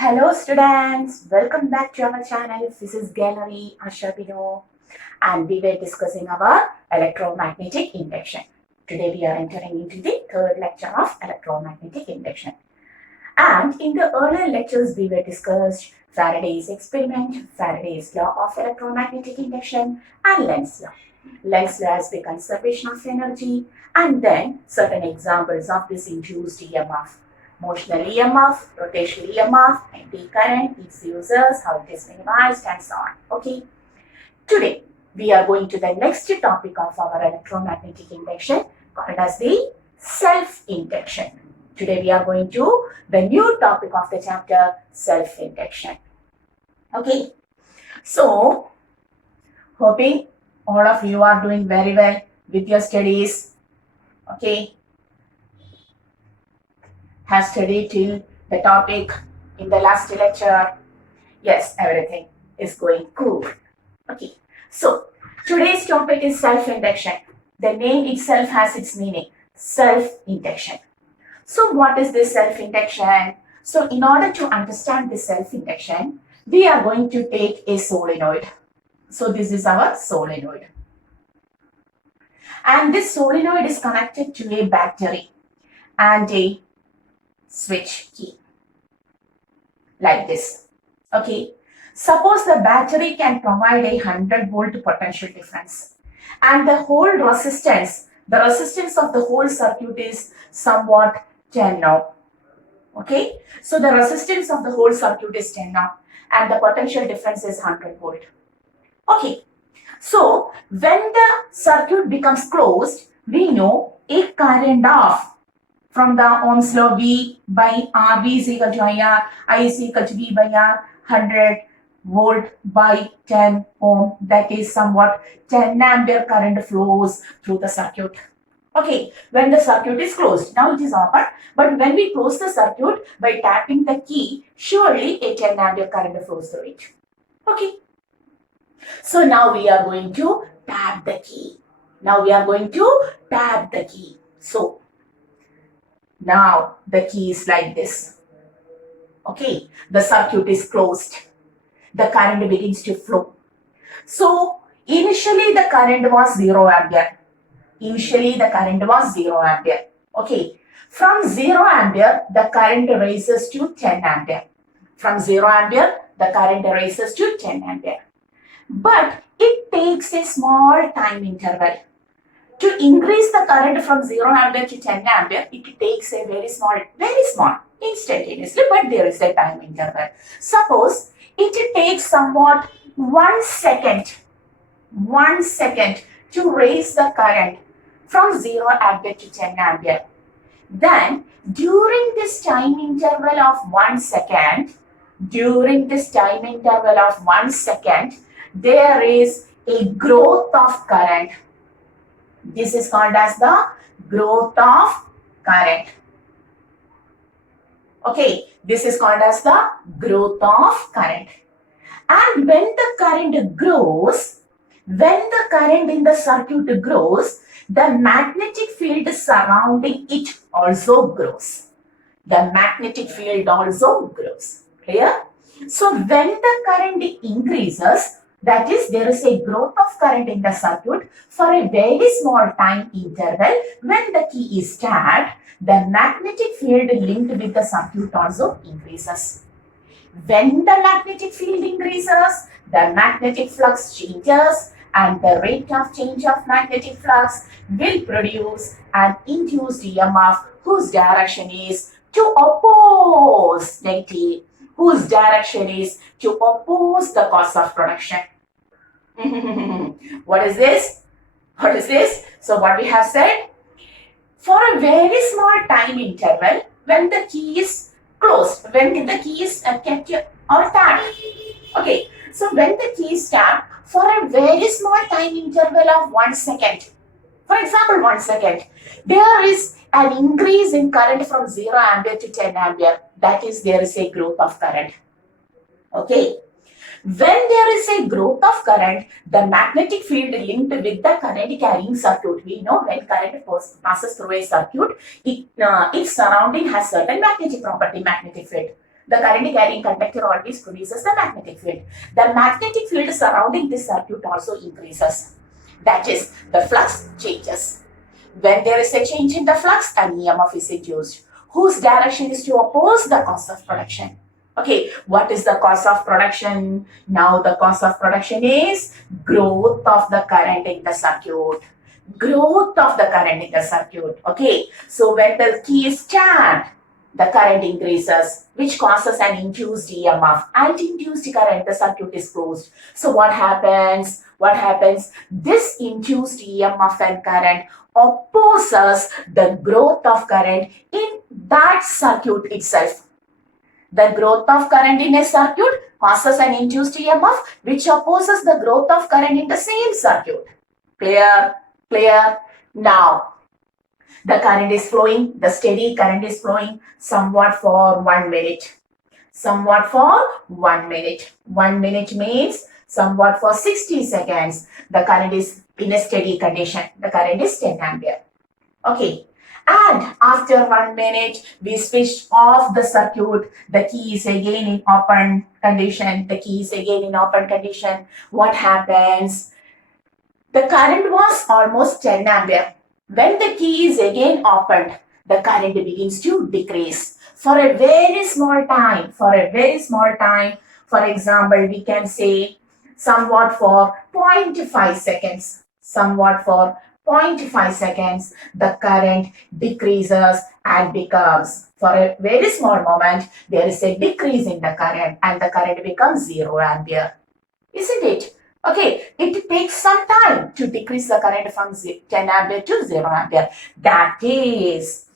Hello students, welcome back to our channel. This is Gallery Ashapino and we were discussing our electromagnetic induction. Today we are entering into the third lecture of electromagnetic induction. And in the earlier lectures we were discussed Faraday's experiment, Faraday's law of electromagnetic induction and Lenz's law. Lenz's law is the conservation of energy and then certain examples of this induced EMF. Motional EMF, rotational EMF, and current, its uses, how it is minimized, and so on. Okay. Today, we are going to the next topic of our electromagnetic induction called as the self-induction. Today, we are going to the new topic of the chapter, self-induction. Okay. So, hoping all of you are doing very well with your studies. Okay. Have studied till the topic in the last lecture. Yes, everything is going good. Okay, so today's topic is self-induction. The name itself has its meaning, self-induction. So what is this self-induction? So in order to understand this self-induction, we are going to take a solenoid. So this is our solenoid. And this solenoid is connected to a battery and a switch key like this. Okay, suppose the battery can provide a 100-volt potential difference and the whole resistance, the resistance of the whole circuit is somewhat 10 ohm. Okay, so the resistance of the whole circuit is 10 ohm and the potential difference is 100 volt. Okay, so when the circuit becomes closed, we know a current of from the Ohm's law, V by R, V is equal to IR, I is equal to V by R, 100 volt by 10 ohm, that is somewhat 10 ampere current flows through the circuit. Okay, when the circuit is closed, now it is open, but when we close the circuit by tapping the key, surely a 10 ampere current flows through it. Okay, so now we are going to tap the key. So, now the key is like this. Okay, the circuit is closed. The current begins to flow. So initially the current was 0 ampere. Okay, from 0 ampere the current rises to 10 ampere. But it takes a small time interval. To increase the current from 0 ampere to 10 ampere, it takes a very small, instantaneously, but there is a time interval. Suppose it takes somewhat 1 second to raise the current from 0 ampere to 10 ampere. Then, during this time interval of 1 second, there is a growth of current. This is called as the growth of current. Okay, this is called as the growth of current. And when the current grows, when the current in the circuit grows, the magnetic field surrounding it also grows. Clear? So when the current increases, that is, there is a growth of current in the circuit for a very small time interval. When the key is tapped, the magnetic field linked with the circuit also increases. When the magnetic field increases, the magnetic flux changes and the rate of change of magnetic flux will produce an induced EMF whose direction is to oppose negative. Whose direction is to oppose the cause of production. What is this? So what we have said, for a very small time interval, when the key is closed, when the key is kept or tapped. Okay, so when the key is tapped, for a very small time interval of 1 second, for example 1 second, there is an increase in current from 0 ampere to 10 ampere. That is, there is a growth of current. Okay. When there is a growth of current, the magnetic field linked with the current carrying circuit. We know when current passes through a circuit, its surrounding has certain magnetic property, magnetic field. The current carrying conductor always produces the magnetic field. The magnetic field surrounding this circuit also increases. That is, the flux changes. When there is a change in the flux, an EMF is induced, whose direction is to oppose the cause of production. Okay, what is the cause of production? Now the cause of production is growth of the current in the circuit. Growth of the current in the circuit. Okay, so when the key is turned, the current increases, which causes an induced EMF. And induced current, the circuit is closed. So what happens? What happens? This induced EMF and current opposes the growth of current in that circuit itself. The growth of current in a circuit causes an induced EMF which opposes the growth of current in the same circuit. Clear? Clear? Now, the current is flowing, the steady current is flowing somewhat for 1 minute. Somewhat for 1 minute. 1 minute means somewhat for 60 seconds. The current is in a steady condition. The current is 10 ampere. Okay. And after 1 minute, we switch off the circuit. The key is again in open condition. The key is again in open condition. What happens? The current was almost 10 ampere. When the key is again opened, the current begins to decrease for a very small time. For a very small time, for example, we can say somewhat for 0.5 seconds. Somewhat for 0.5 seconds, the current decreases and becomes, for a very small moment, there is a decrease in the current and the current becomes 0 ampere. Isn't it? Okay, it takes some time to decrease the current from 10 ampere to 0 ampere. That is,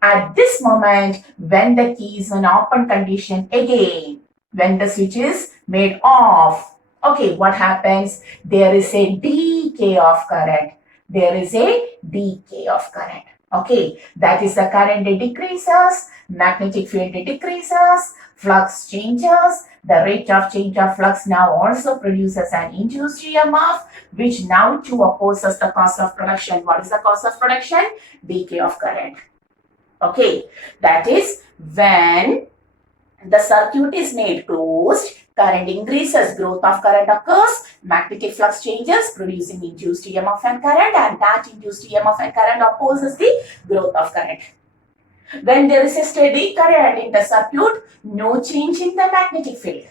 at this moment, when the key is in open condition again, when the switch is made off, okay, what happens? There is a decay of current. There is a decay of current. Okay, that is the current decreases, magnetic field decreases, flux changes. The rate of change of flux now also produces an induced EMF, which now too opposes the cause of production. What is the cause of production? Decay of current. Okay, that is when the circuit is made closed, current increases, growth of current occurs, magnetic flux changes, producing induced EMF and current, and that induced EMF and current opposes the growth of current. When there is a steady current in the circuit, no change in the magnetic field,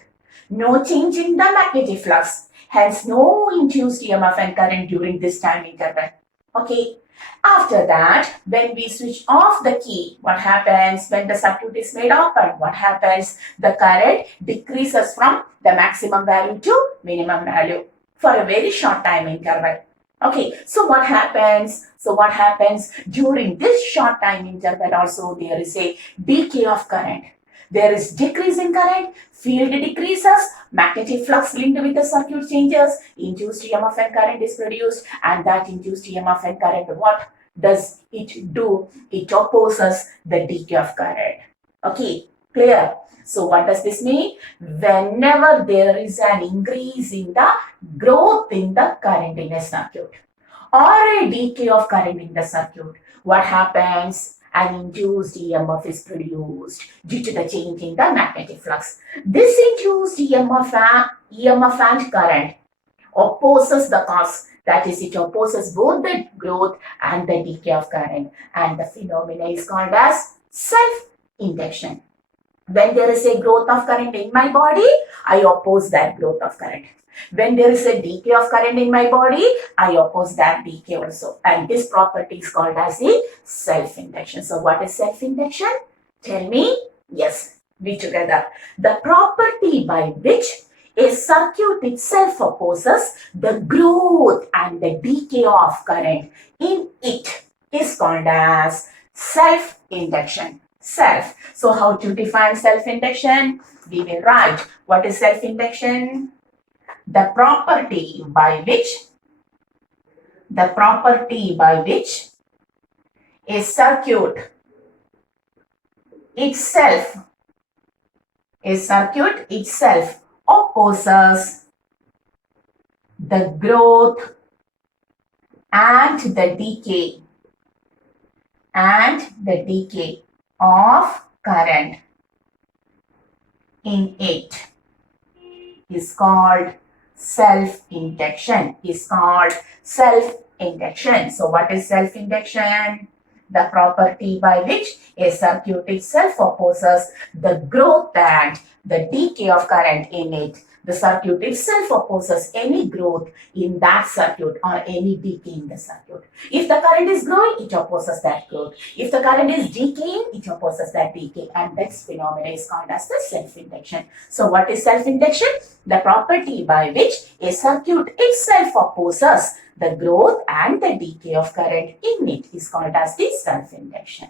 no change in the magnetic flux, hence no induced EMF and current during this time interval. Okay. After that, when we switch off the key, what happens? When the circuit is made open, what happens? The current decreases from the maximum value to minimum value for a very short time interval. Okay, so what happens? So what happens during this short time interval also there is a decay of current. There is decrease in current, field decreases, magnetic flux linked with the circuit changes, induced EMF and current is produced, and that induced EMF and current, what does it do? It opposes the decay of current. Okay, clear? So what does this mean? Whenever there is an increase in the growth in the current in a circuit or a decay of current in the circuit, what happens? An induced EMF is produced due to the change in the magnetic flux. This induced EMF and current opposes the cause. That is, it opposes both the growth and the decay of current. And the phenomena is called as self-induction. When there is a growth of current in my body, I oppose that growth of current. When there is a decay of current in my body, I oppose that decay also. And this property is called as the self-induction. So what is self-induction? Tell me. Yes, we together. The property by which a circuit itself opposes the growth and the decay of current in it is called as self-induction. Self. So how to define self-induction? We will write what is self-induction? The property by which a circuit itself opposes the growth and the decay of current in it is called self-induction. So what is self-induction? The property by which a circuit itself opposes the growth and the decay of current in it. The circuit itself opposes any growth in that circuit or any decay in the circuit. If the current is growing, it opposes that growth. If the current is decaying, it opposes that decay. And this phenomenon is called as the self-induction. So what is self-induction? The property by which a circuit itself opposes the growth and the decay of current in it is called as the self-induction.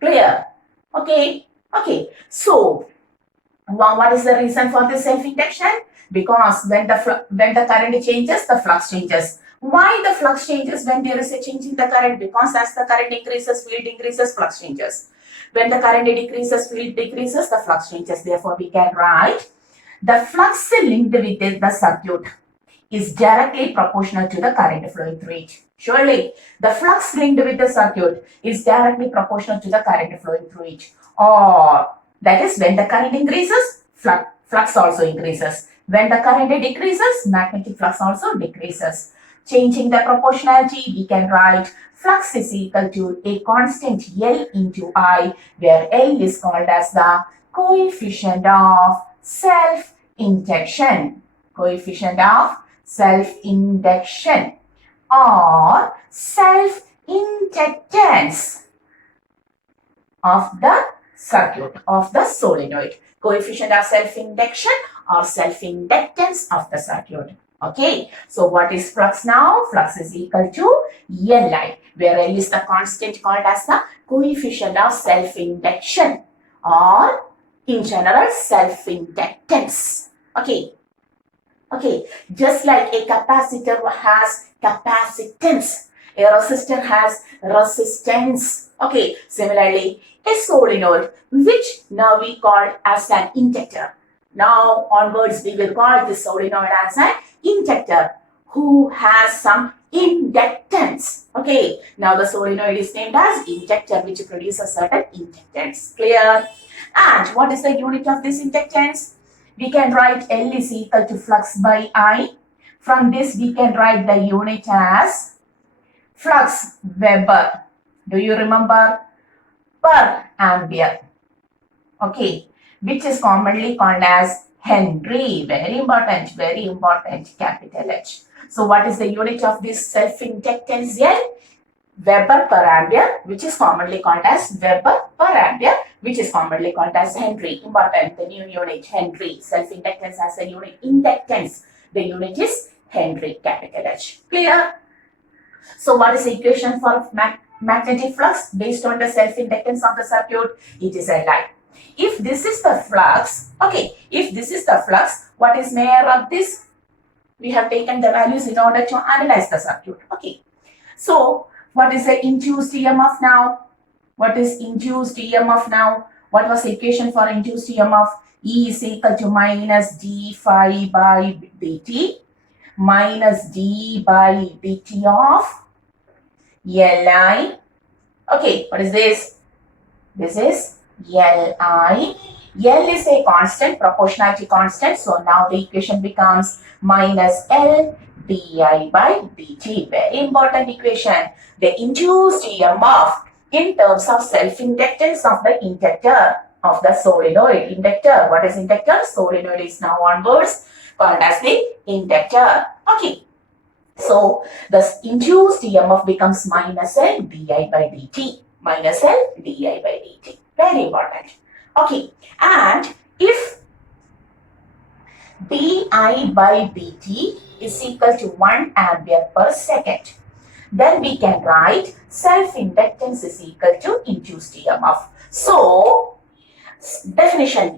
Clear? Okay. So what is the reason for this self-induction? Because when the current changes, the flux changes. Why the flux changes when there is a change in the current? Because as the current increases, field increases, flux changes. When the current decreases, field decreases, the flux changes. Therefore, we can write the flux linked with the circuit is directly proportional to the current flowing through it. Surely, the flux linked with the circuit is directly proportional to the current flowing through it. Or that is, when the current increases, flux also increases. When the current decreases, magnetic flux also decreases. Changing the proportionality, we can write flux is equal to a constant L into I, where L is called as the coefficient of self-induction. Coefficient of self-induction or self-inductance of the circuit, of the solenoid. Coefficient of self-induction or self-inductance of the circuit. Okay, so what is flux now? Flux is equal to Li, where L is the constant called as the coefficient of self-induction or in general self-inductance. Okay, just like a capacitor has capacitance, a resistor has resistance. Okay, similarly, a solenoid, which now we call as an inductor. Now onwards, we will call this solenoid as an inductor who has some inductance. Okay, now the solenoid is named as inductor, which produces certain inductance. Clear? And what is the unit of this inductance? We can write L is equal to flux by I. From this, we can write the unit as flux Weber. Do you remember? Per ampere. Okay, which is commonly called as Henry. Very important, capital H. So what is the unit of this self-inductance L? Weber per ampere, which is commonly called as Weber per ampere, which is commonly called as Henry. Important, the new unit, Henry. Self-inductance has a unit, inductance. The unit is Henry, capital H. Clear? So what is the equation for magnetic flux based on the self-inductance of the circuit? It is a line. If this is the flux, what is measure of this? We have taken the values in order to analyze the circuit. Okay. So what is the induced EMF now? What is induced EMF now? What was the equation for induced EMF? E is equal to minus d phi by dt minus d by dt of Li. Okay, what is this? This is Li. L is a constant, proportionality constant. So now the equation becomes minus L di by dt. Very important equation. The induced EMF in terms of self-inductance of the inductor of the solenoid. Inductor. What is inductor? Solenoid is now onwards called as the inductor. Okay. So the induced EMF becomes minus L di by dt. Minus L di by dt. Very important. Okay. And if di by dt is equal to 1 ampere per second, then we can write self-inductance is equal to induced EMF. So, definition.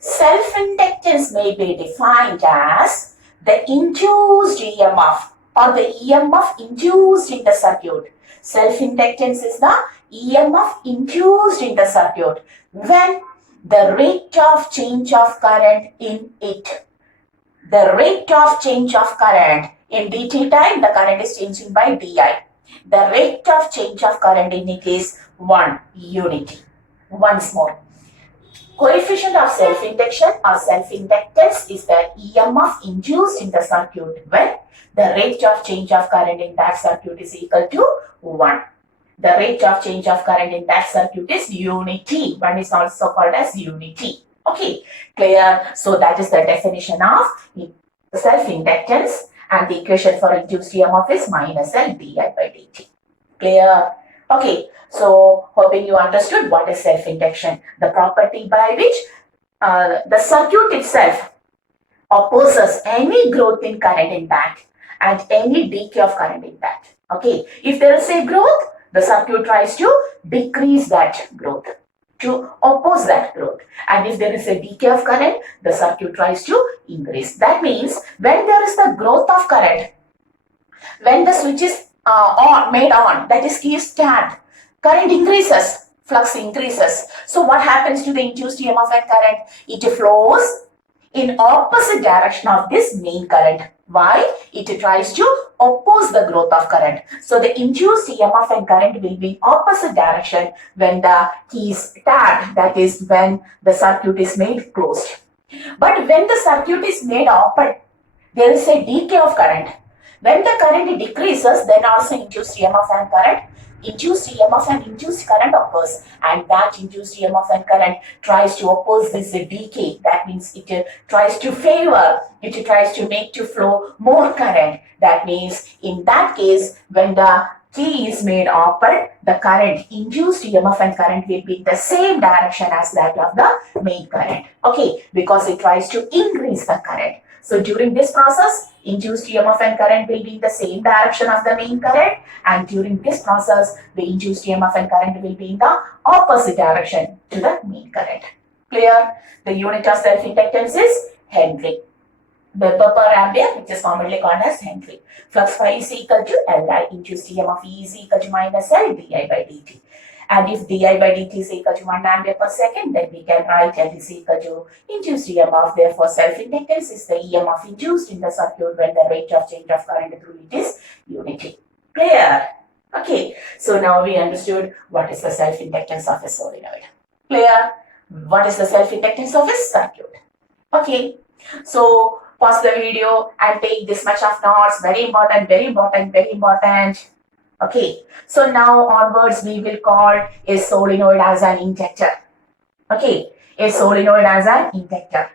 Self-inductance may be defined as the induced EMF or the EMF induced in the circuit. Self-inductance is the EMF induced in the circuit when the rate of change of current in it. The rate of change of current in dt time, the current is changing by di. The rate of change of current in it is 1 unity. Once more, Coefficient of self-induction or self-inductance is the EMF induced in the circuit when the rate of change of current in that circuit is equal to 1. The rate of change of current in that circuit is unity. 1 is also called as unity. Okay, clear? So that is the definition of self-inductance, and the equation for induced EMF is minus L di by dt. Clear? Okay, so hoping you understood what is self-induction, the property by which the circuit itself opposes any growth in current in that and any decay of current in that. Okay, if there is a growth, the circuit tries to decrease that growth, to oppose that growth. And if there is a decay of current, the circuit tries to increase. That means when there is the growth of current, when the switch is made on, that is key is tapped, current increases, flux increases. So what happens to the induced EMF and current? It flows in opposite direction of this main current. Why? It tries to oppose the growth of current. So the induced EMF and current will be in opposite direction when the key is tapped, that is when the circuit is made closed. But when the circuit is made open, there is a decay of current. When the current decreases, then also induced EMF and current, induced EMF and induced current occurs, and that induced EMF and current tries to oppose this decay. That means it tries to favor, it tries to make to flow more current. That means in that case, when the key is made open, the current, induced EMF and current will be in the same direction as that of the main current. Okay, because it tries to increase the current. So during this process, induced EMF and current will be in the same direction of the main current, and during this process, the induced EMF and current will be in the opposite direction to the main current. Clear? The unit of self-inductance is Henry. Weber per ampere, which is commonly called as Henry. Flux phi is equal to Li, induced EMF E is equal to minus L di by dt. And if di by dt is equal to 1 ampere per second, then we can write L is equal to induced EMF. Therefore, self-inductance is the EMF induced in the circuit when the rate of change of current through it is unity. Clear? Okay, so now we understood what is the self-inductance of a solenoid. Clear? What is the self-inductance of a circuit? Okay, so pause the video and take this much of notes. Very important, very important, very important. Okay, so now onwards we will call a solenoid as an inductor. Okay, a solenoid as an inductor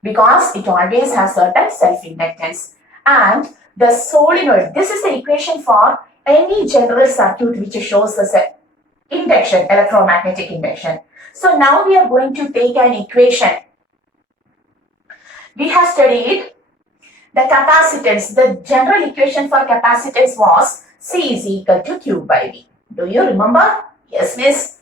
because it always has certain self-inductance. And the solenoid, this is the equation for any general circuit which shows the induction, electromagnetic induction. So now we are going to take an equation. We have studied the capacitance. The general equation for capacitance was C is equal to Q by V. Do you remember? Yes, miss.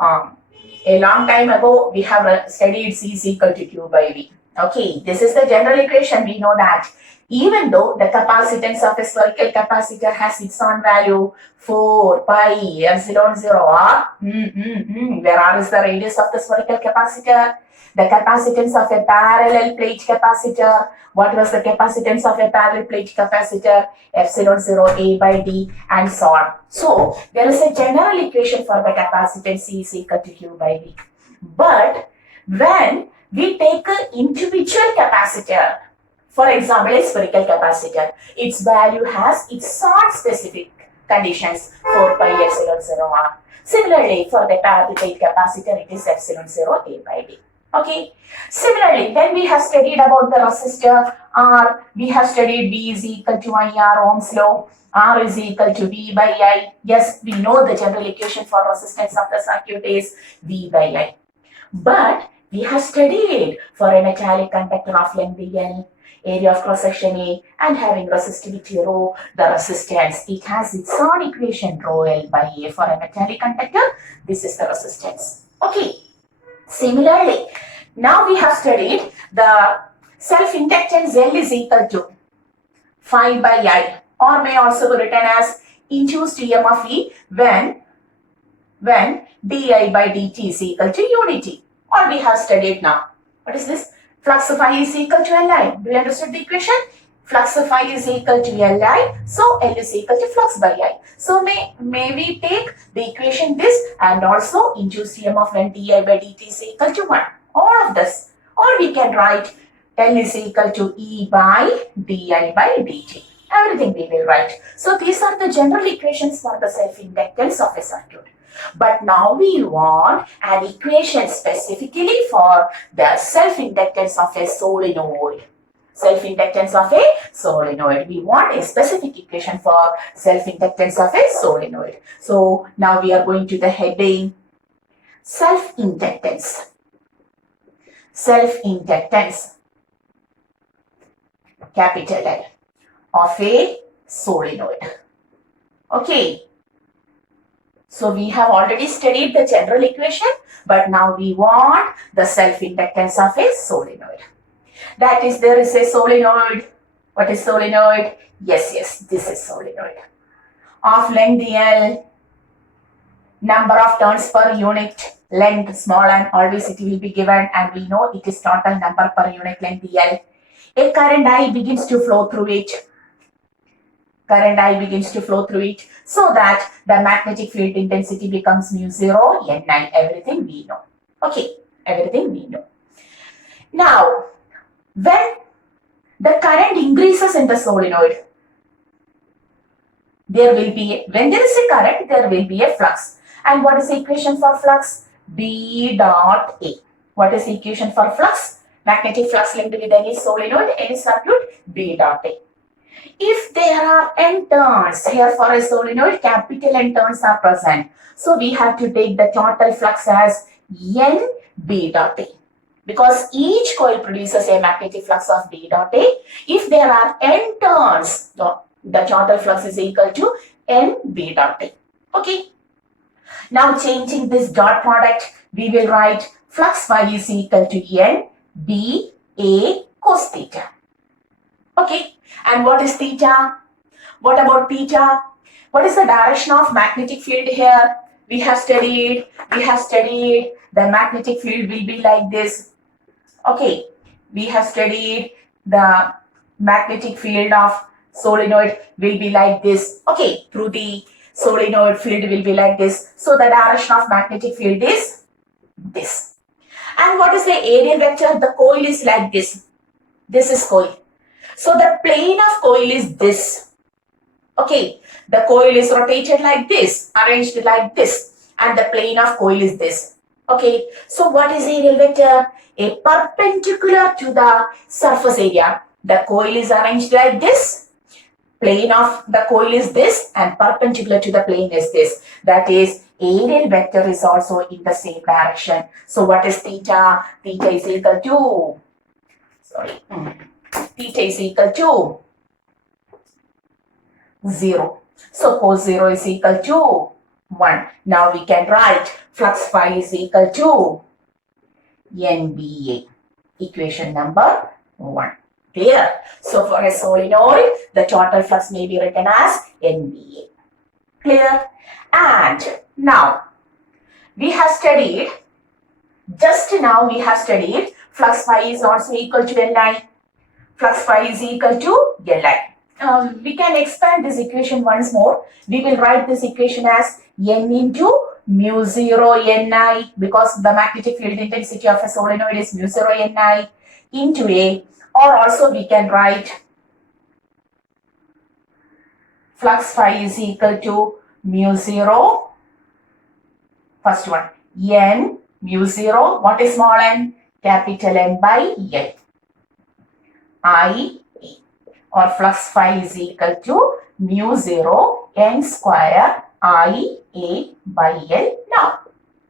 A long time ago, we have studied C is equal to Q by V. Okay, this is the general equation. We know that even though the capacitance of a spherical capacitor has its own value 4 pi epsilon 0 r, where r is the radius of the spherical capacitor. The capacitance of a parallel plate capacitor. What was the capacitance of a parallel plate capacitor? Epsilon 0 A by D and so on. So there is a general equation for the capacitance C is equal to Q by V. But when we take an individual capacitor, for example, a spherical capacitor, its value has its own specific conditions 4 pi epsilon 0 r. Similarly, for the parallel plate capacitor, it is epsilon 0 A by D. Okay. Similarly, when we have studied about the resistor R, we have studied V is equal to IR Ohm's law, R is equal to V by I. Yes, we know the general equation for resistance of the circuit is V by I. But we have studied for a metallic conductor of length L, area of cross section A, and having resistivity rho, the resistance. It has its own equation rho L by A for a metallic conductor. This is the resistance. Okay. Similarly, now we have studied the self-inductance L is equal to phi by I, or may also be written as induced EMF E when di by dt is equal to unity. Or we have studied now. What is this? Flux phi is equal to Li. Do you understand the equation? Flux phi is equal to Li, so L is equal to flux by I. So may we take the equation this and also induced EMF when di by dt is equal to 1. all of this. Or we can write L is equal to E by dI by dt. Everything we will write. So these are the general equations for the self-inductance of a circuit. But now we want an equation specifically for the self-inductance of a solenoid. Self-inductance of a solenoid. We want a specific equation for self-inductance of a solenoid. So now we are going to the heading self-inductance. Self-inductance, capital L, of a solenoid. Okay. So we have already studied the general equation, but now we want the self-inductance of a solenoid. That is, there is a solenoid. What is solenoid? Yes, this is solenoid. Of length L, number of turns per unit length, small n, always it will be given, and we know it is total number per unit length L. A current I begins to flow through it. Current I begins to flow through it, so that the magnetic field intensity becomes mu 0 Ni. Everything we know. Okay, everything we know. Now, when the current increases in the solenoid, when there is a current, there will be a flux. And what is the equation for flux? B dot A. What is the equation for flux? Magnetic flux linked with any solenoid, any circuit, B dot A. If there are n turns, here for a solenoid, capital N turns are present. So we have to take the total flux as N B dot A. Because each coil produces a magnetic flux of B dot A. If there are n turns, the total flux is equal to N B dot A. Okay. Now changing this dot product, we will write flux phi is equal to N B A cos theta. Okay. And what is theta? What about theta? What is the direction of magnetic field here? We have studied the magnetic field will be like this. Okay. We have studied the magnetic field of solenoid will be like this. Okay. Through the solenoid field will be like this. So the direction of magnetic field is this. And what is the aerial vector? The coil is like this. This is coil. So the plane of coil is this. Okay. The coil is rotated like this, arranged like this. And the plane of coil is this. Okay. So what is aerial vector? A perpendicular to the surface area. The coil is arranged like this. Plane of the coil is this, and perpendicular to the plane is this. That is, aerial vector is also in the same direction. So what is theta? Theta is equal to, theta is equal to 0. So cos 0 is equal to 1. Now we can write flux phi is equal to NBA. Equation number 1. Clear? So for a solenoid, the total flux may be written as NBA. Clear? And now we have studied, flux phi is also equal to Li. Flux phi is equal to Li. We can expand this equation once more. We will write this equation as N into mu 0 Ni, because the magnetic field intensity of a solenoid is mu 0 Ni into A. Or also we can write flux phi is equal to mu 0. First one, N mu 0. What is small n? Capital N by L. I A. Or flux phi is equal to mu 0 N square I A by L. Now,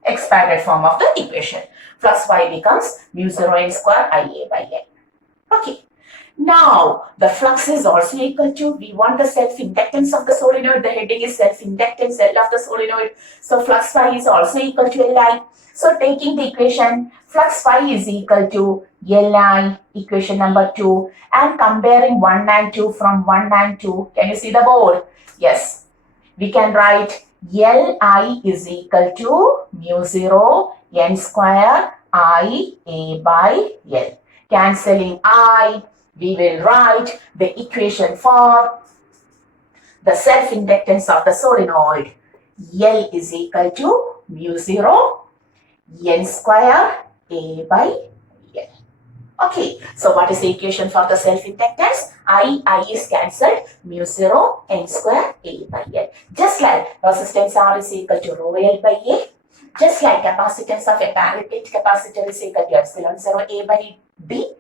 expanded form of the equation. Flux phi becomes mu 0 N square I A by L. Okay. Now, the flux is also equal to, we want the self-inductance of the solenoid. The heading is self-inductance L of the solenoid. So, flux phi is also equal to Li. So, taking the equation, flux phi is equal to Li, equation number 2, and comparing 1 and 2 from 1 and 2. Can you see the board? Yes. We can write Li is equal to mu 0 N square I A by L. Cancelling I, we will write the equation for the self-inductance of the solenoid. L is equal to mu 0 N square A by L. Okay, so what is the equation for the self-inductance? I is cancelled, mu 0 n square A by L. Just like resistance R is equal to rho L by A, just like capacitance of a parallel capacitor is equal to epsilon 0 A by B,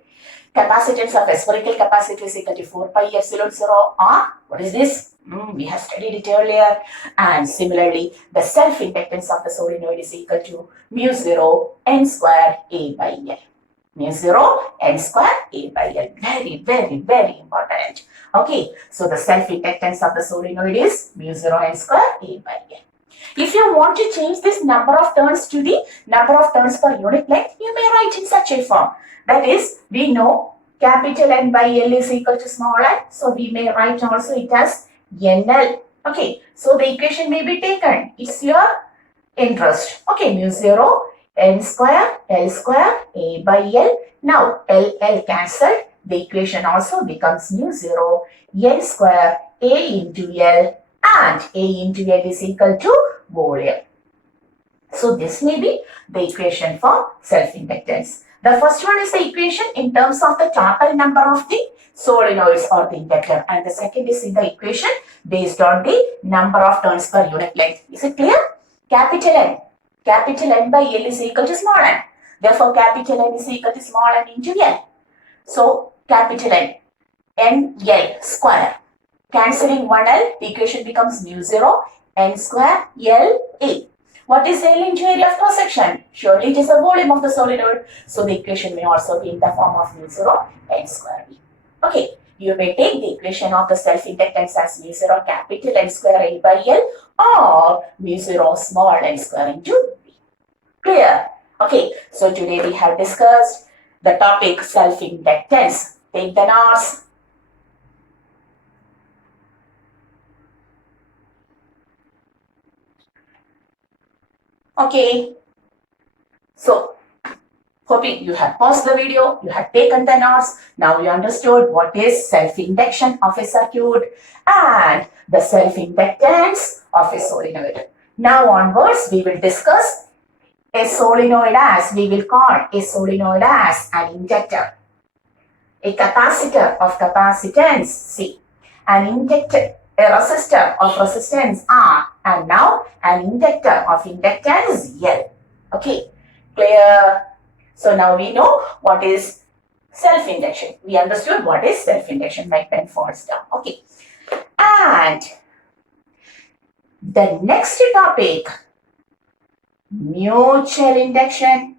capacitance of a spherical capacitor is equal to 4 pi epsilon 0 R. What is this? We have studied it earlier. And similarly, the self-inductance of the solenoid is equal to mu 0 n square A by L. Mu 0 n square A by L. Very, very, very important. Okay, so the self-inductance of the solenoid is mu 0 n square A by L. If you want to change this number of turns to the number of turns per unit length, you may write in such a form. That is, we know capital N by L is equal to small n. So we may write also it as NL. Okay, so the equation may be taken. It's your interest. Okay, mu 0 n square L square A by L. Now L cancelled. The equation also becomes mu 0 n square A into L, and A into L is equal to volume. So this may be the equation for self-inductance. The first one is the equation in terms of the total number of the solenoids or the inductor, and the second is in the equation based on the number of turns per unit length. Is it clear? Capital N by L is equal to small n. Therefore, capital N is equal to small n into L. So, capital N L square. Cancelling one L, the equation becomes mu 0 n square L A. What is L into area of cross section? Surely it is the volume of the solenoid. So the equation may also be in the form of mu 0 n square B. Okay, you may take the equation of the self-inductance as mu 0 capital N square A by L or mu 0 small n square into B. Clear? Okay, so today we have discussed the topic self-inductance. Take the notes. Okay, so hoping you have paused the video, you have taken the notes, now you understood what is self-induction of a circuit and the self-inductance of a solenoid. Now onwards, we will discuss a solenoid as, we will call a solenoid as an inductor, a capacitor of capacitance C, an inductor, a resistor of resistance R, and now an inductor of inductance L. Okay, clear? So now we know what is self-induction. We understood what is self-induction. My pen falls down. Okay, and the next topic, mutual induction.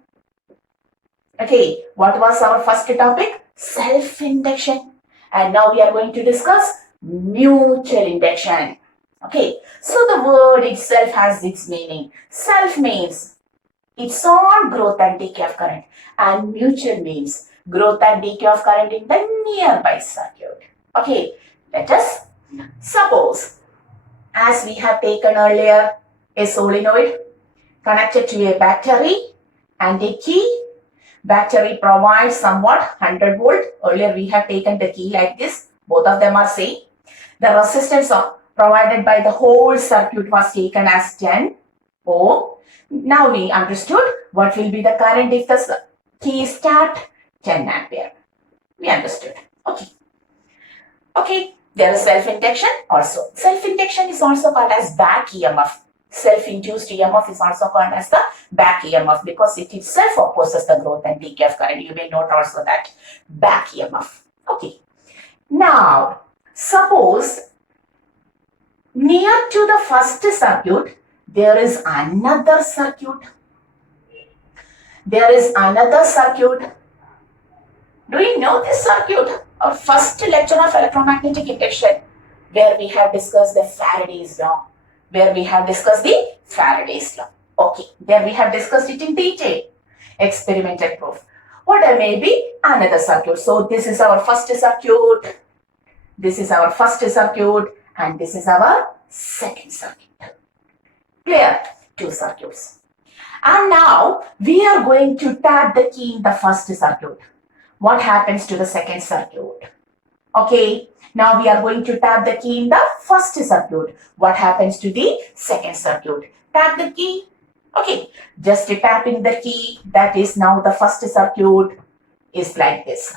Okay, what was our first topic? Self-induction. And now we are going to discuss mutual induction. Okay, so the word itself has its meaning. Self means its own growth and decay of current, and mutual means growth and decay of current in the nearby circuit. Okay, let us suppose, as we have taken earlier, a solenoid connected to a battery and a key. Battery provides somewhat 100 volt. Earlier we have taken the key like this. Both of them are same. The resistance provided by the whole circuit was taken as 10 ohm. Now we understood what will be the current if the key is tapped, 10 ampere. We understood. Okay. Okay, there is self-induction also. Self-induction is also called as back EMF. Self-induced EMF is also called as the back EMF because it itself opposes the growth and decay of current. You may note also that back EMF. Okay. Now, suppose near to the first circuit, there is another circuit. There is another circuit. Do you know this circuit? Our first lecture of electromagnetic induction, where we have discussed the Faraday's law. Okay, there we have discussed it in detail. Experimental proof. What may be another circuit? So this is our first circuit. This is our first circuit. And this is our second circuit. Clear? Two circuits. And now we are going to tap the key in the first circuit. What happens to the second circuit? Okay. Now we are going to tap the key in the first circuit. What happens to the second circuit? Tap the key. Okay, just tapping the key, that is now the first circuit is like this.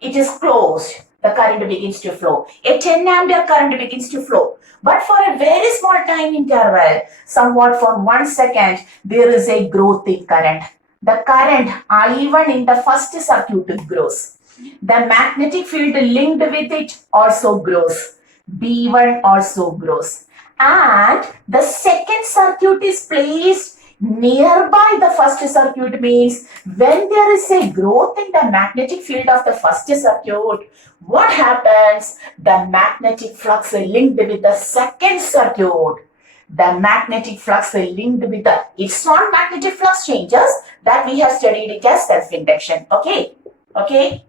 It is closed. The current begins to flow. A 10 ampere current begins to flow. But for a very small time interval, somewhat for 1 second, there is a growth in current. The current, even in the first circuit, grows. The magnetic field linked with it also grows. B1 also grows. And the second circuit is placed nearby the first circuit, means when there is a growth in the magnetic field of the first circuit, what happens? The magnetic flux linked with the second circuit. The magnetic flux linked with the, it's not magnetic flux changes, that we have studied it as self-induction. Okay. Okay.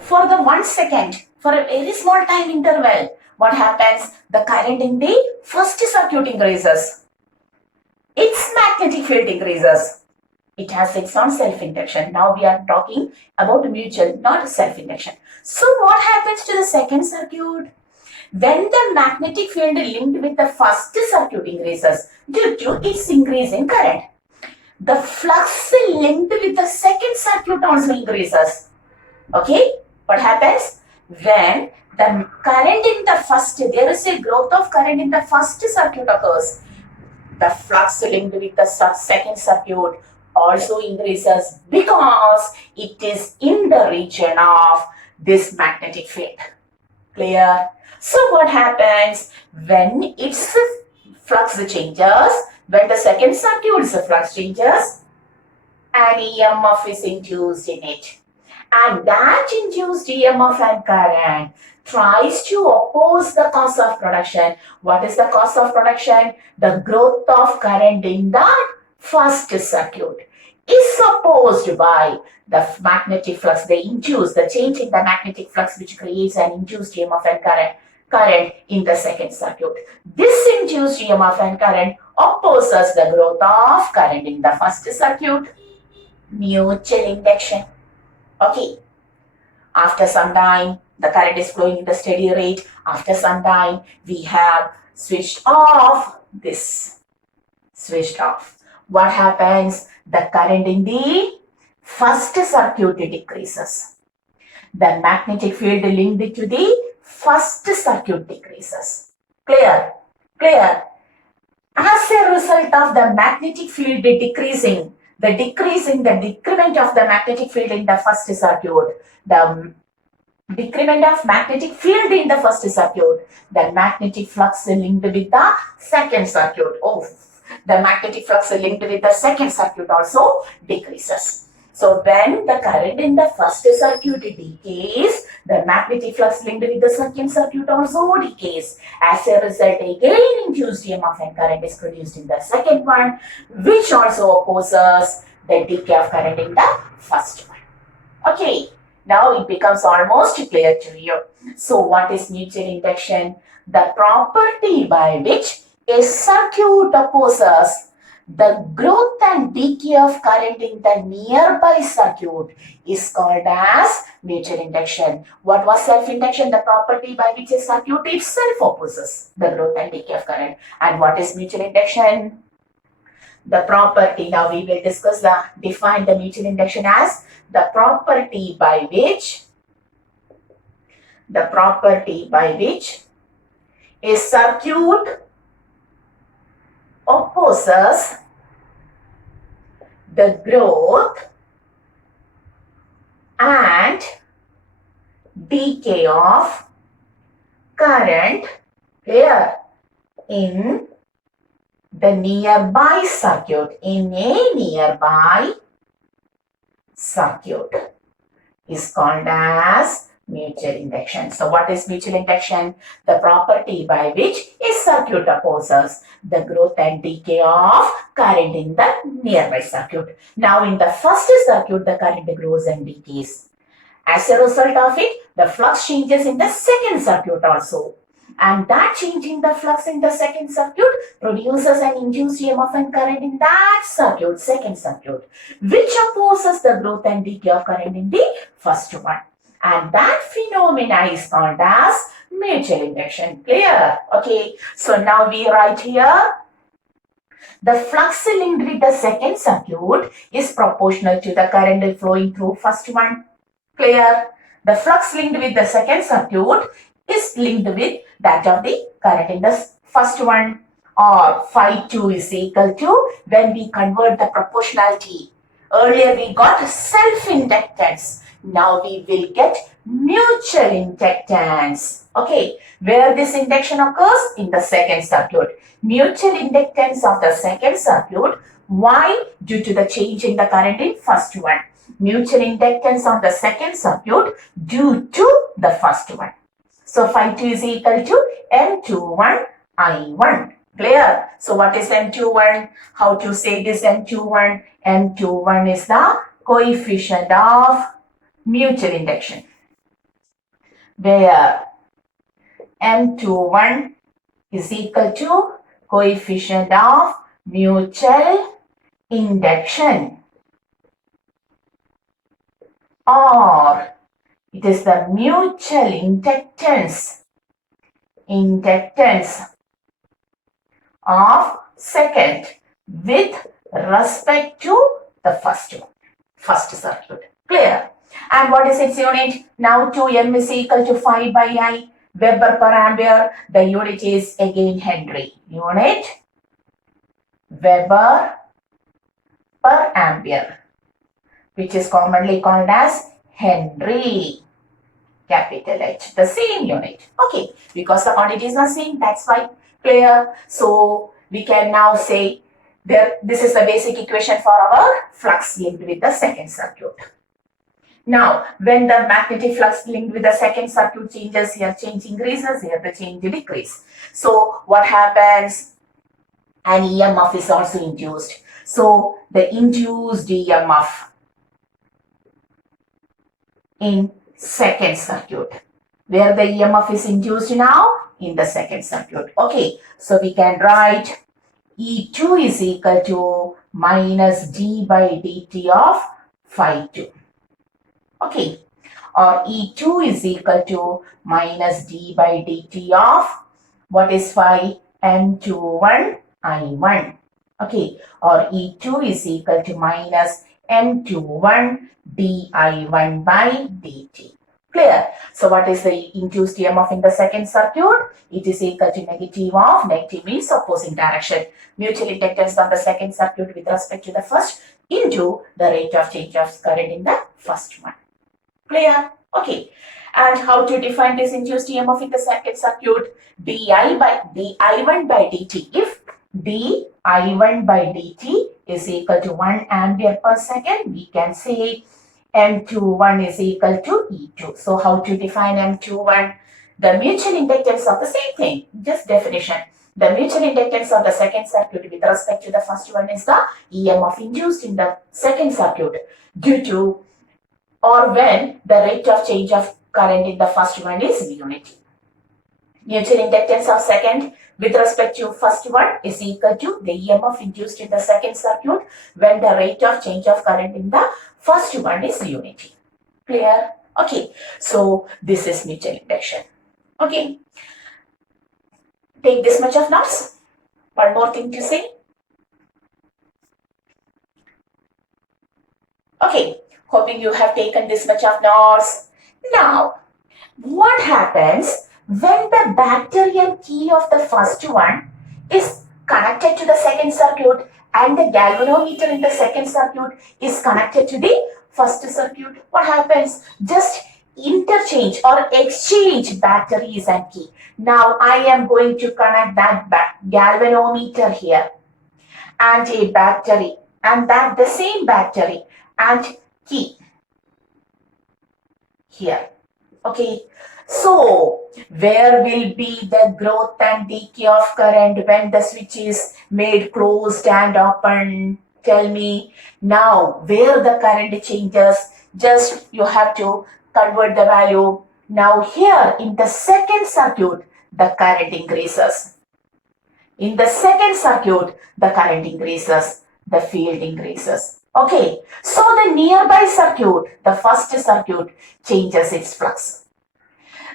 For the 1 second, for a very small time interval, what happens? The current in the first circuit increases. Its magnetic field increases. It has its own self-induction. Now we are talking about mutual, not self-induction. So what happens to the second circuit? When the magnetic field linked with the first circuit increases due to its increase in current, the flux linked with the second circuit also increases. Okay, what happens? When the current in the first, there is a growth of current in the first circuit occurs, the flux linked with the second circuit also increases because it is in the region of this magnetic field. Clear? So what happens when its flux changes, when the second circuit's flux changes, an EMF is induced in it. And that induced EMF and current tries to oppose the cause of production. What is the cause of production? The growth of current in the first circuit is opposed by the magnetic flux. They induce the change in the magnetic flux, which creates an induced EMF and current in the second circuit. This induced EMF and current opposes the growth of current in the first circuit. Mutual induction. Okay. After some time, the current is flowing in the steady rate. After some time, we have switched off this. Switched off. What happens? The current in the first circuit decreases. The magnetic field linked to the first circuit decreases. Clear? Clear? As a result of the magnetic field decreasing, the decrement of the magnetic field in the first circuit, the decrement of magnetic field in the first circuit, the magnetic flux linked with the second circuit. Oh, the magnetic flux linked with the second circuit also decreases. So when the current in the first circuit decays, the magnetic flux linked with the second circuit also decays. As a result, again induced EMF and current is produced in the second one, which also opposes the decay of current in the first one. Okay, now it becomes almost clear to you. So what is mutual induction? The property by which a circuit opposes the growth and decay of current in the nearby circuit is called as mutual induction. What was self-induction? The property by which a circuit itself opposes the growth and decay of current. And what is mutual induction? The property, now we will define the mutual induction as the property by which a circuit opposes the growth and decay of current here in the nearby circuit, in a nearby circuit is called as mutual induction. So what is mutual induction? The property by which a circuit opposes the growth and decay of current in the nearby circuit. Now in the first circuit, the current grows and decays. As a result of it, the flux changes in the second circuit also. And that change in the flux in the second circuit produces an induced EMF and current in that circuit, second circuit, which opposes the growth and decay of current in the first one. And that phenomena is called as mutual induction. Clear? Okay. So now we write here the flux linked with the second circuit is proportional to the current flowing through first one. Clear? The flux linked with the second circuit is linked with that of the current in the first one. Or phi 2 is equal to, when we convert the proportionality. Earlier we got self-inductance. Now we will get mutual inductance. Okay, where this induction occurs? In the second circuit. Mutual inductance of the second circuit. Why? Due to the change in the current in first one. Mutual inductance of the second circuit due to the first one. So phi 2 is equal to M21 I1. Clear? So what is M21? How to say this M21? M21 is the coefficient of mutual induction, where M21 is equal to coefficient of mutual induction, or it is the mutual inductance of second with respect to the first circuit. Clear? And what is its unit? Now 2M is equal to 5 by I Weber per ampere. The unit is again Henry. Unit Weber per ampere, which is commonly called as Henry. Capital H, the same unit. Okay, because the quantities are same, that's why. Clear? So we can now say this is the basic equation for our flux linked with the second circuit. Now, when the magnetic flux linked with the second circuit changes, here change increases, here the change decreases. So what happens? An EMF is also induced. So the induced EMF in second circuit, where the EMF is induced now in the second circuit. Okay, so we can write E2 is equal to minus d by dt of phi 2. Okay, or E2 is equal to minus d by dt of, what is phi? M21 I1. Okay, or E2 is equal to minus M21 di1 by dt. Clear? So what is the induced EMF in the second circuit? It is equal to negative means opposing direction. Mutual inductance of the second circuit with respect to the first into the rate of change of current in the first one. Clear? Okay. And how to define this induced EMF in the second circuit? di1 by dt. If di1 by dt is equal to 1 ampere per second, we can say M21 is equal to E2. So how to define M21? The mutual inductance of the same thing, just definition. The mutual inductance of the second circuit with respect to the first one is the EMF induced in the second circuit due to or when the rate of change of current in the first one is unity. Mutual inductance of second with respect to first one is equal to the EMF induced in the second circuit when the rate of change of current in the first one is unity. Clear? Okay. So this is mutual induction. Okay. Take this much of notes. One more thing to say. Okay. Hoping you have taken this much of notes. Now, what happens when the bacterial key of the first one is connected to the second circuit and the galvanometer in the second circuit is connected to the first circuit? What happens? Just interchange or exchange batteries and key. Now I am going to connect that galvanometer here and a battery, and that the same battery and key here. Okay. So, where will be the growth and decay of current when the switch is made closed and open? Tell me. Now, where the current changes, just you have to convert the value. Now, here in the second circuit, the current increases. In the second circuit, the current increases, the field increases. Okay, so the nearby circuit, the first circuit, changes its flux.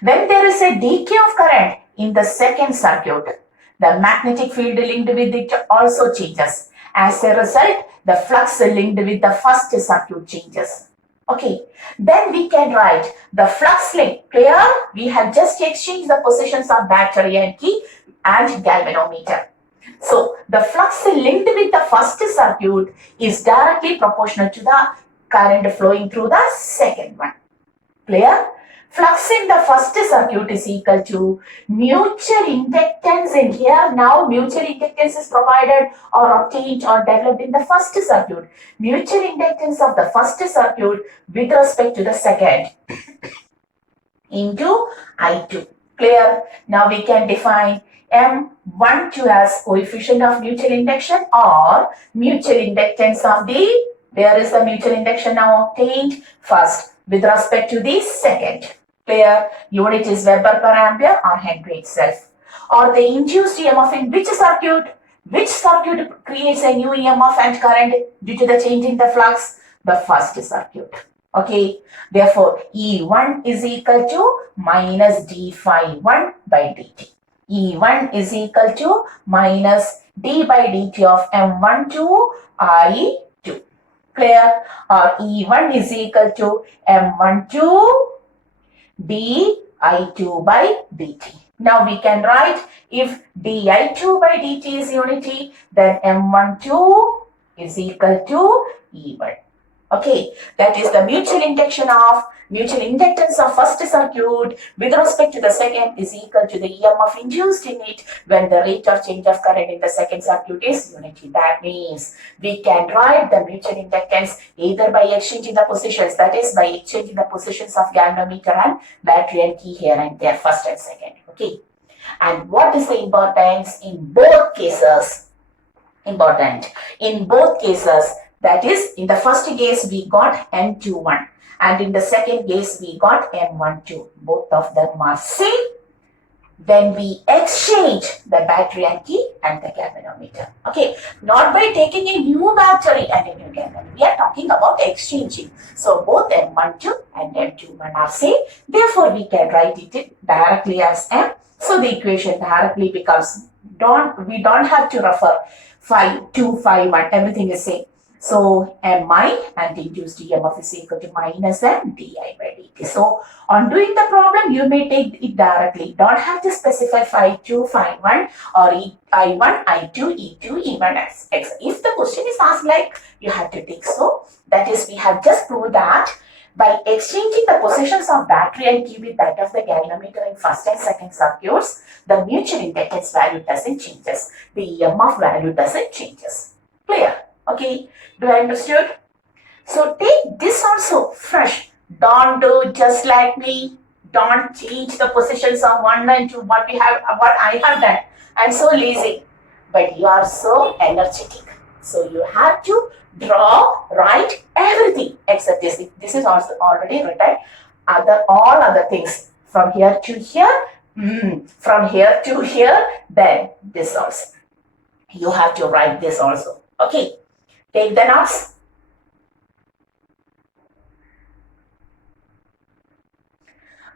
When there is a decay of current in the second circuit, the magnetic field linked with it also changes. As a result, the flux linked with the first circuit changes. Okay, then we can write the flux link. Clear? We have just exchanged the positions of battery and key and galvanometer. So the flux linked with the first circuit is directly proportional to the current flowing through the second one. Clear? Flux in the first circuit is equal to mutual inductance in here. Now mutual inductance is provided or obtained or developed in the first circuit. Mutual inductance of the first circuit with respect to the second into I2. Clear? Now we can define M12 as coefficient of mutual induction or mutual inductance of the, where is the mutual induction now obtained? First, with respect to the second. Clear? Unit is Weber per ampere or Henry itself. Or the induced EMF in which circuit? Which circuit creates a new EMF and current due to the change in the flux? The first circuit. Okay. Therefore, E1 is equal to minus d phi 1 by dt. E1 is equal to minus d by dt of M12 I2. Clear? Or E1 is equal to M12 di2 by dt. Now we can write if di2 by dt is unity, then M12 is equal to E1. Okay, that is the mutual inductance of first circuit with respect to the second is equal to the EMF induced in it when the rate of change of current in the second circuit is unity. That means we can write the mutual inductance either by exchanging the positions, that is by exchanging the positions of galvanometer and battery and key here and there, first and second. Okay, and what is the importance in both cases? Important. In both cases, that is, in the first case, we got M21 and in the second case, we got M12. Both of them are same. Then we exchange the battery and key and the galvanometer. Okay, not by taking a new battery and a new galvanometer. We are talking about exchanging. So both M12 and M21 are same. Therefore, we can write it directly as M. So the equation directly becomes, we don't have to refer phi 2, phi 1, everything is same. So Mi and induced EMF is equal to minus M di by dt. So on doing the problem, you may take it directly. Don't have to specify phi 2, phi 1 or I1, I2, E2, E1 as X. If the question is asked like, you have to take so. That is, we have just proved that by exchanging the positions of battery and key with that of the galvanometer in first and second circuits, the mutual inductance value doesn't changes. The EMF value doesn't changes. Clear? Okay, do I understood? So take this also fresh. Don't do just like me. Don't change the positions of 1 and 2, what I have done. I'm so lazy, but you are so energetic. So you have to draw, write everything except this. This is also already written. All other things from here to here, from here to here, then this also. You have to write this also. Okay. Take the notes.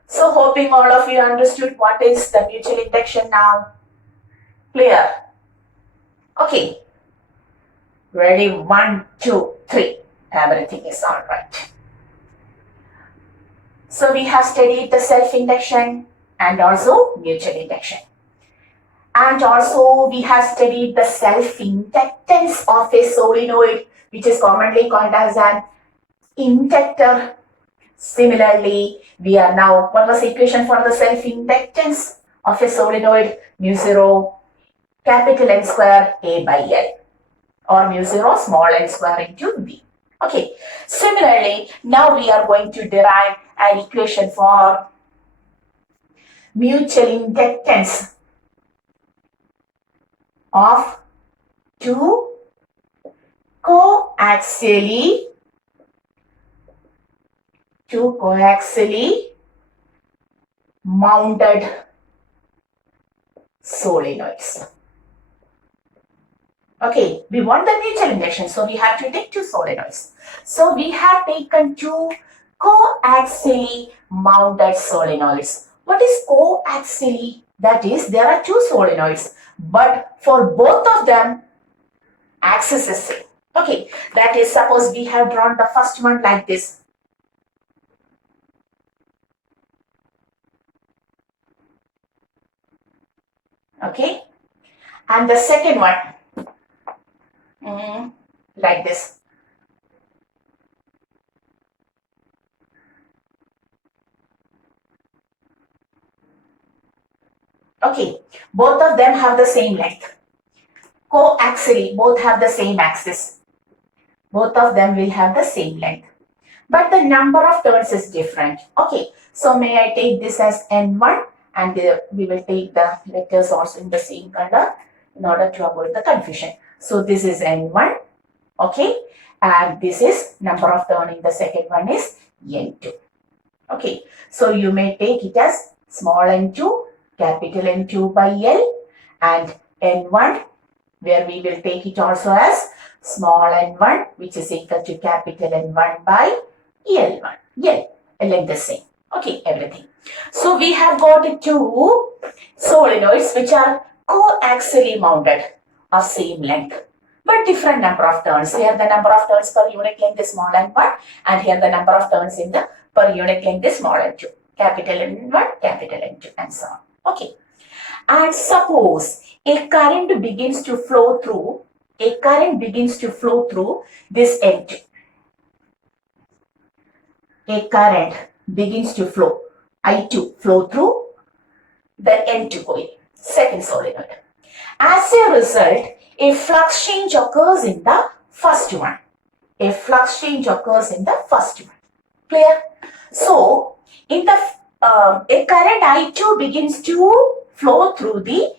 So hoping all of you understood what is the mutual induction now. Clear? Okay. Ready? 1, 2, 3. Everything is all right. So we have studied the self-induction and also mutual induction. And also we have studied the self-inductance of a solenoid, which is commonly called as an inductor. Similarly, we are now, what was the equation for the self-inductance of a solenoid? Mu 0 capital N square A by L, or mu 0 small n square into V. Okay. Similarly, now we are going to derive an equation for mutual inductance of two coaxially mounted solenoids. Okay, we want the mutual induction, so we have to take two solenoids. So we have taken two coaxially mounted solenoids. What is coaxially? That is, there are two solenoids, but for both of them, axis is same. Okay, that is, suppose we have drawn the first one like this. Okay, and the second one like this. Okay, both of them have the same length. Coaxially, both have the same axis. Both of them will have the same length. But the number of turns is different. Okay, so may I take this as N1, and we will take the letters also in the same color in order to avoid the confusion. So this is N1, okay, and this is number of turn in the second one is N2. Okay, so you may take it as small n2, capital N2 by L, and N1, where we will take it also as small n1, which is equal to capital N1 by L1. Like the same. Okay, everything. So we have got two solenoids which are coaxially mounted of same length, but different number of turns. Here the number of turns per unit length is small n1, and here the number of turns in the per unit length is small n2, capital N1, capital N2, and so on. Okay. And suppose a current begins to flow through, this N2. A current begins to flow, I2 flow through the N2 coil, second solenoid. As a result, a flux change occurs in the first one. Clear? So, in the a current I2 begins to flow through the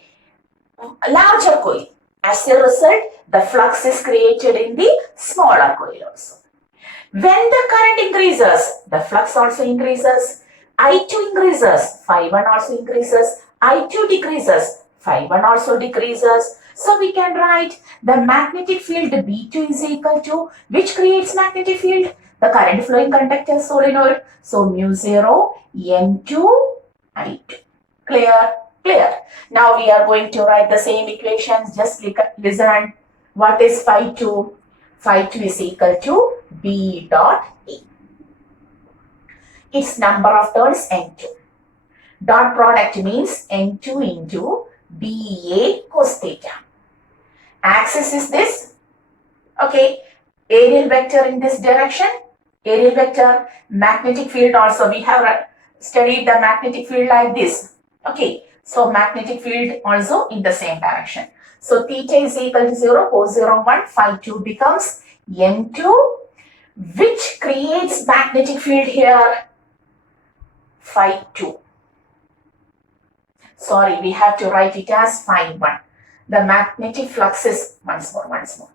larger coil. As a result, the flux is created in the smaller coil also. When the current increases, the flux also increases. I2 increases, phi1 also increases. I2 decreases, phi1 also decreases. So we can write the magnetic field B2 is equal to, which creates magnetic field? The current flowing conductor solenoid. So mu 0 N2 I2. Clear? Now we are going to write the same equations. Just listen. What is phi 2? Phi 2 is equal to B dot A. Its number of turns N2. Dot product means N2 into BA cos theta. Axis is this. Okay. Aerial vector in this direction. Aerial vector, magnetic field also. We have studied the magnetic field like this. Okay. So magnetic field also in the same direction. So theta is equal to 0, cos 0, 1, phi 2 becomes N2, which creates magnetic field here, phi 2. Sorry, we have to write it as phi 1. The magnetic flux is once more.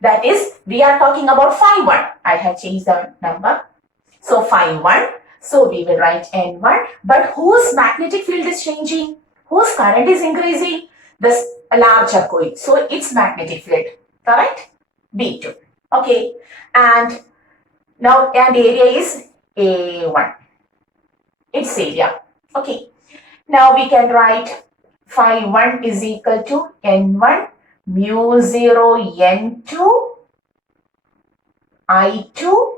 That is, we are talking about phi 1. I have changed the number. So phi 1. So we will write N1. But whose magnetic field is changing? Whose current is increasing? This larger coil. So its magnetic field. Correct? B2. Okay. And now, and area is A1. Its area. Okay. Now we can write phi 1 is equal to N1 mu 0 N2 I2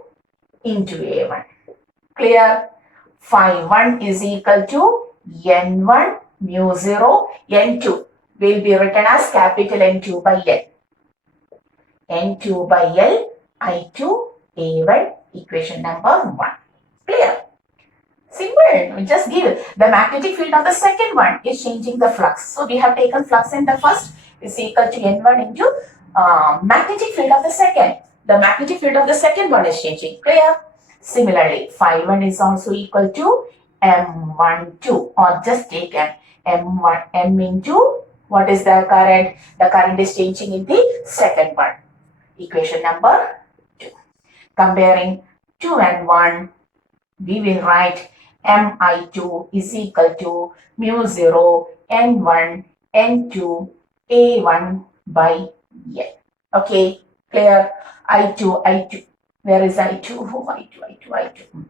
into A1. Clear? Phi 1 is equal to N1 mu 0 N2 will be written as capital N2 by L. N2 by L I2 A1, equation number 1. Clear? Simple. Just give the magnetic field of the second one is changing the flux. So we have taken flux in the first is equal to N1 into magnetic field of the second. The magnetic field of the second one is changing. Clear? Similarly, phi 1 is also equal to M12, or just take M into what is the current? The current is changing in the second one. Equation number 2. Comparing 2 and 1, we will write Mi2 is equal to mu 0 N1 N2 A1 by L. Okay, clear? I2. Where is I2? I2.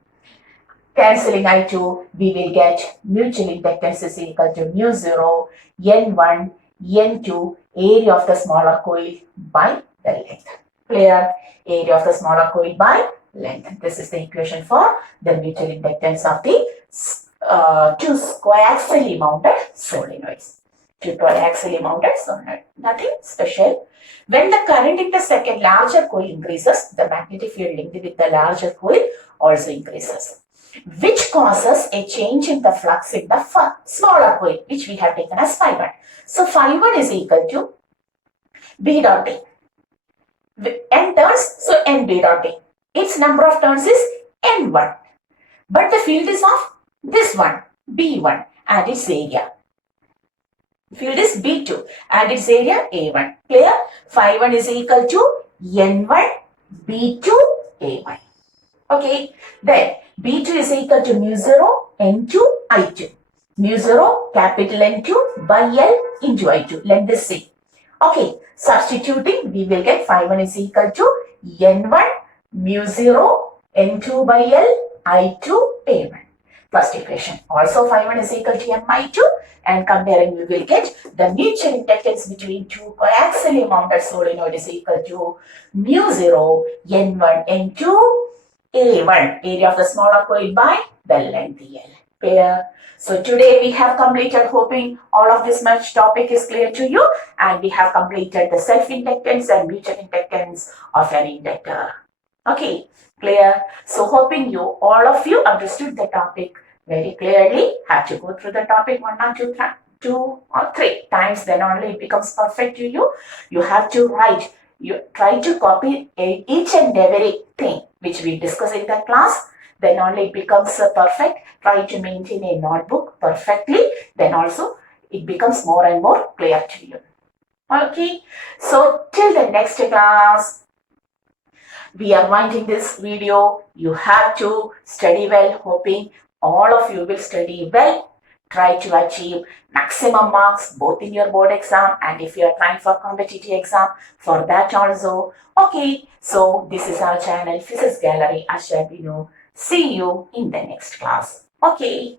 Cancelling I2, we will get mutual inductance is equal to mu 0 N1 N2 area of the smaller coil by the length. Clear? Area of the smaller coil by length. This is the equation for the mutual inductance of the two coaxially mounted solenoids. Two coaxially mounted solenoid. Nothing special. When the current in the second larger coil increases, the magnetic field linked with the larger coil also increases, which causes a change in the flux in the smaller coil, which we have taken as phi1. So phi1 is equal to B dot T. N turns, so NB dot T. Its number of turns is N1. But the field is of this one, B1, and its area. Field is B2 and its area A1. Clear? Phi1 is equal to N1 B2 A1. Okay, then B2 is equal to mu 0 N2 I2. Mu 0 capital N2 by L into I2. Let this see. Okay, substituting, we will get phi1 is equal to N1 mu 0 N2 by L I2 A1. First equation. Also phi1 is equal to Mi2, and comparing we will get the mutual inductance between two coaxially mounted solenoid is equal to mu 0 N1 N2 A1, area of the smaller coil by the length L. Clear? So today we have completed, hoping all of this much topic is clear to you, and we have completed the self-inductance and mutual inductance of an inductor. Okay, clear? So hoping you, all of you understood the topic very clearly. Have to go through the topic 1 or 2 or 3 times, then only it becomes perfect to you. You have to write. You try to copy each and every thing which we discuss in the class, then only it becomes perfect. Try to maintain a notebook perfectly, then also it becomes more and more clear to you. Okay, so till the next class, we are winding this video. You have to study well, hoping all of you will study well. Try to achieve maximum marks both in your board exam and if you are trying for competitive exam, for that also. Okay, so this is our channel Physics Gallery Ashabino. See you in the next class. Okay.